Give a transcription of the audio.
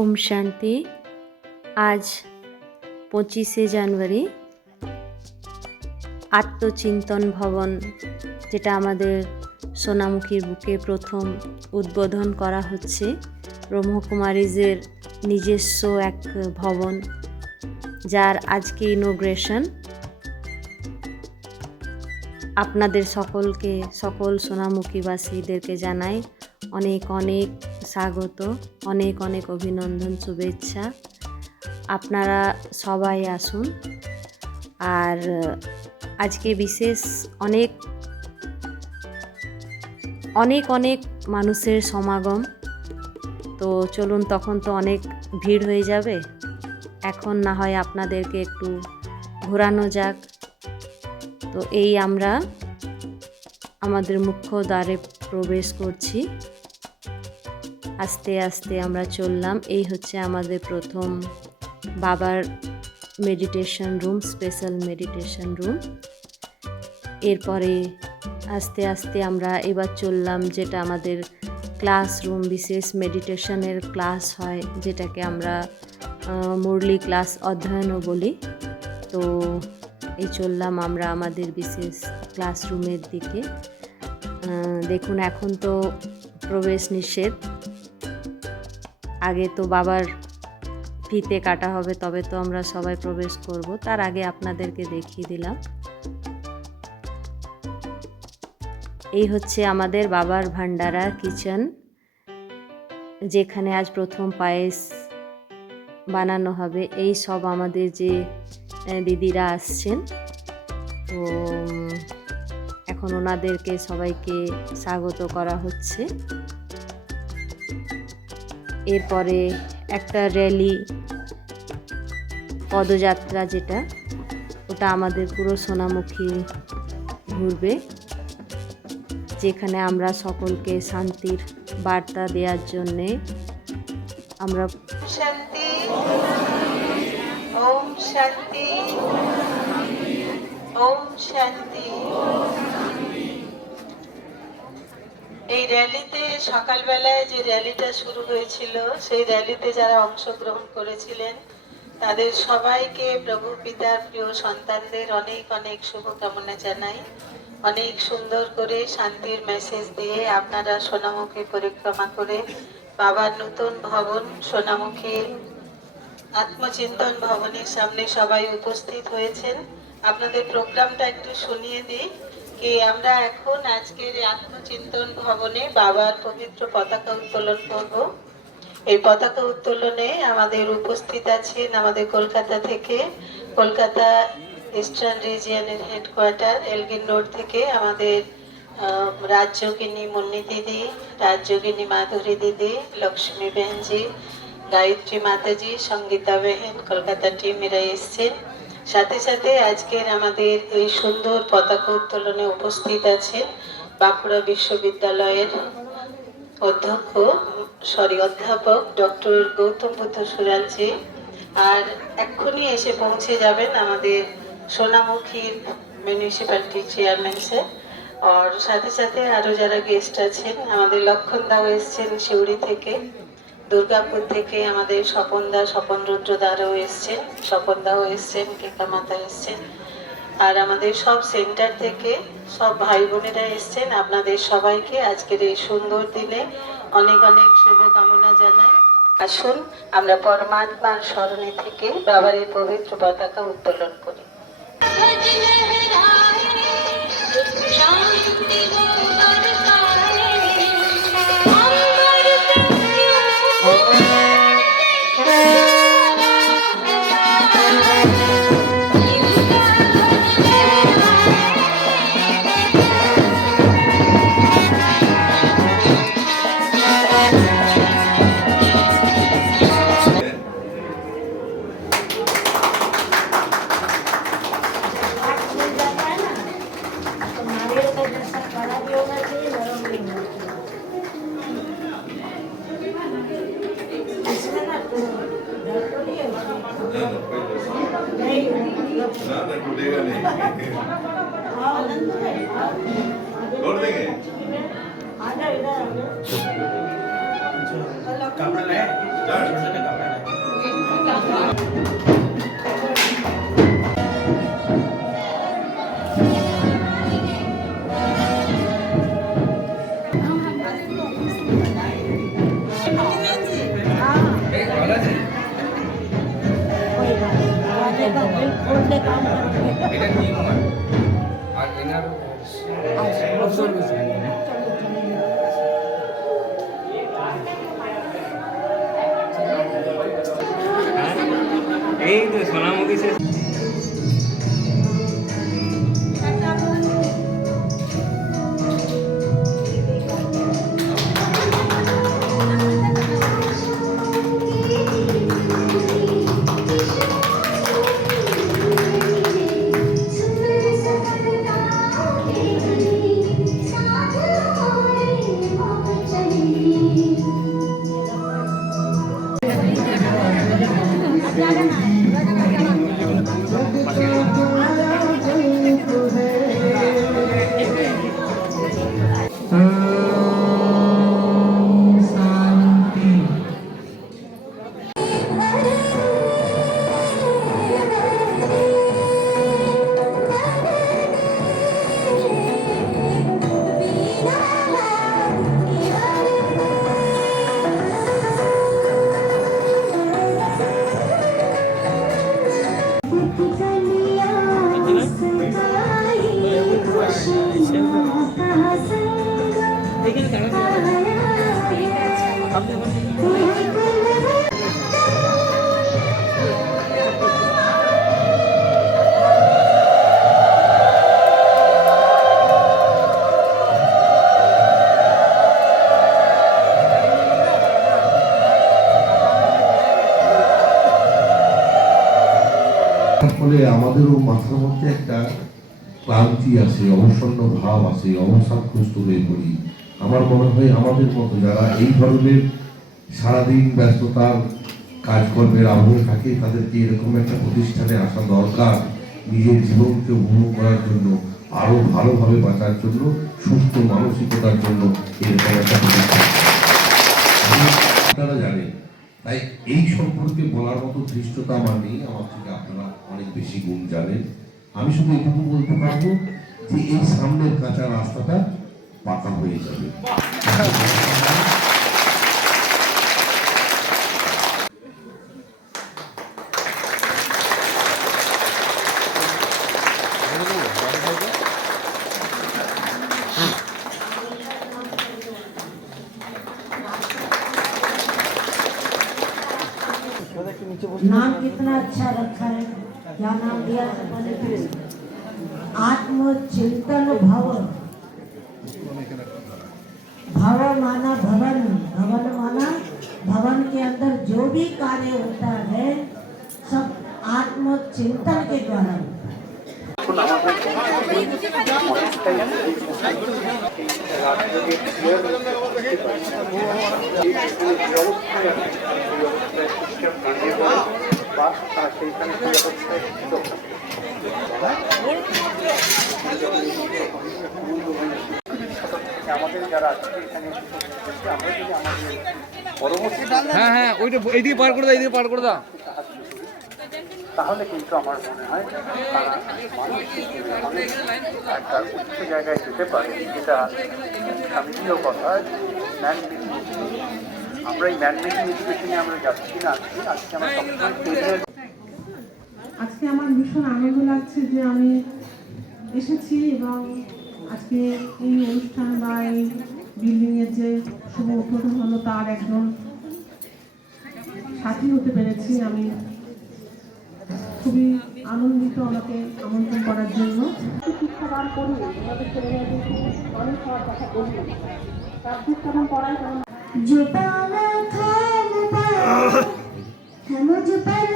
ওম শান্তি। আজ 25শে জানুয়ারি আত্মচিন্তন ভবন, যেটা আমাদের সোনামুখীর বুকে প্রথম উদ্বোধন করা হচ্ছে। ব্রহ্মকুমারীজের নিজস্ব এক ভবন, যার আজকে ইনোগ্রেশন। আপনাদের সকলকে, সকল সোনামুখীবাসীদেরকে জানাই অনেক অনেক স্বাগত, অনেক অনেক অভিনন্দন, শুভেচ্ছা। আপনারা সবাই আসুন। আর আজকে বিশেষ অনেক অনেক অনেক মানুষের সমাগম। তো চলুন, তখন তো অনেক ভিড় হয়ে যাবে। এখন না হয় আপনাদেরকে একটু ঘোরানো যাক। তো এই আমরা আমাদের মুখ্য দ্বারে প্রবেশ করছি। আস্তে আস্তে আমরা চললাম। এই হচ্ছে আমাদের প্রথম বাবার meditation room, special meditation room. এরপরে আস্তে আস্তে আমরা এবার চললাম যেটা আমাদের ক্লাসরুম, বিশেষ মেডিটেশনের ক্লাস হয়, যেটাকে আমরা মুরলি ক্লাস অধ্যয়নও বলি। তো এই চললাম আমরা আমাদের বিশেষ ক্লাসরুমের দিকে। দেখুন, এখন তো প্রবেশ নিষেধ। আগে তো বাবার ফিতে কাটা হবে, তবে তো আমরা সবাই প্রবেশ করব। তার আগে আপনাদেরকে দেখিয়ে দিলাম। এই হচ্ছে আমাদের বাবার ভান্ডারা কিচেন, যেখানে আজ প্রথম পায়েস বানানো হবে। এই সব আমাদের যে দিদিরা আসছেন, তো এখন ওনাদেরকে সবাইকে স্বাগত করা হচ্ছে। এরপরে একটা র্যালি, পদযাত্রা, যেটা ওটা আমাদের পুরো সোনামুখী ঘুরবে, যেখানে আমরা সকলকে শান্তির বার্তা দেওয়ার জন্যে আমরা শান্তি, ওম শান্তি, ওম শান্তি। এই র্যালিতে সকালবেলায় যে র্যালিটা শুরু হয়েছিল, সেই র্যালিতে যারা অংশগ্রহণ করেছিলেন তাদের সবাইকে প্রভু পিতার প্রিয় সন্তানদের অনেক অনেক শুভকামনা জানাই। অনেক সুন্দর করে শান্তির মেসেজ দিয়ে আপনারা সোনামুখী পরিক্রমা করে বাবার নতুন ভবন সোনামুখী আত্মচিন্তন ভবনের সামনে সবাই উপস্থিত হয়েছেন। আপনাদের প্রোগ্রামটা একটু শুনিয়ে দিই কি আমরা এখন আজকের আত্মচিন্তন ভবনে বাবার পবিত্র পতাকা উত্তোলন করব। এই পতাকা উত্তোলনে আমাদের উপস্থিত আছেন আমাদের কলকাতা থেকে, কলকাতা ইস্টার্ন রিজিয়নের হেডকোয়ার্টার এলগিন রোড থেকে আমাদের রাজযোগিনী মুন্নি দিদি, রাজযোগিনী মাধুরী দিদি, লক্ষ্মী বেহেনজি, গায়ত্রী মাতাজি, সঙ্গীতা বেহেন, কলকাতা টিম এরা এসছেন। সাথে সাথে আজকের আমাদের এই সুন্দর পতাকা উত্তোলনে উপস্থিত আছেন বাঁকুড়া বিশ্ববিদ্যালয়ের অধ্যাপক ডক্টর গৌতম বুদ্ধ সুরালজি। আর এক্ষুনি এসে পৌঁছে যাবেন আমাদের সোনামুখীর মিউনিসিপ্যালিটি চেয়ারম্যান স্যার। আর সাথে সাথে আরো যারা গেস্ট আছেন, আমাদের লক্ষণ দাও এসছেন শিউড়ি থেকে, দুর্গাপুর থেকে আমাদের স্বপন রুদ্র দাও এসছেন, স্বপন দাও এসছেন, কেকা মাতা এসছেন। আর আমাদের সব সেন্টার থেকে সব ভাই বোনেরা এসছেন। আপনাদের সবাইকে আজকের এই সুন্দর দিনে অনেক অনেক শুভকামনা জানাই। আসুন আমরা পরমাত্মার স্মরণে থেকে বাবার এই পবিত্র পতাকা উত্তোলন করি। टूटेगा नहीं छोड़ देंगे कपड़ा लाया এটা কি হয় আর এনার এই তো সোনামুখী সে ফলে আমাদেরও মাথার মধ্যে একটা ক্লান্তি আসে, অবসন্ন ভাব আসে, অবসাদগ্রস্ত হয়ে পড়ি। আমার মনে হয় আমাদের মতো যারা এই ধরনের সারাদিন ব্যস্ততার কাজকর্মের আবহে থাকে তাদেরকে এরকম একটা প্রতিষ্ঠানে আসা দরকার, নিজের জীবনকে উপভোগ করার জন্য, আরো ভালোভাবে বাঁচার জন্য, সুস্থ মানসিকতার জন্য এরকম একটা প্রতিষ্ঠান। আপনারা জানেন, তাই এই সম্পর্কে বলার মতো ধৃষ্টতা আমার নেই, আমার থেকে আপনারা অনেক বেশি গুণ জানেন। আমি শুধু এটুকু বলতে পারবো যে এই সামনের কাঁচা রাস্তাটা পাকা হয়ে যাবে। नाम कितना अच्छा रखा है, क्या नाम दिया है? आत्मचिंतन भव। भव माना भवन, भवन माना भवन के अंदर जो भी कार्य होता है सब आत्मचिंतन के द्वारा होता है। হ্যাঁ হ্যাঁ ওইটা এইদিকে পার করে দাও, এইদিকে পার করে দাও। তাহলে কিন্তু আমার মনে হয় তারা একটা উচ্চ জায়গায় যেতে পারে, যেটা স্বামীজিও কথা ম্যান মেকিং। আমরা এই ম্যান মেকিং এডুকেশনে আমরা যাচ্ছি না, আজকে আমরা সবসময় আজকে আমার ভীষণ আনন্দ লাগছে যে আমি এসেছি এবং আজকে এই অনুষ্ঠান বা এই বিল্ডিংয়ের যে শুভ উদ্বোধন হলো তার একজন সাথী হতে পেরেছি। আমি খুবই আনন্দিত আমাকে আমন্ত্রণ করার জন্য। শিক্ষাদান করি আমাদের ছেলেমেয়েদের অনেক হওয়ার কথা বলি, তার শিক্ষাদান করাই जो पावा खाम पाया है मुझ पर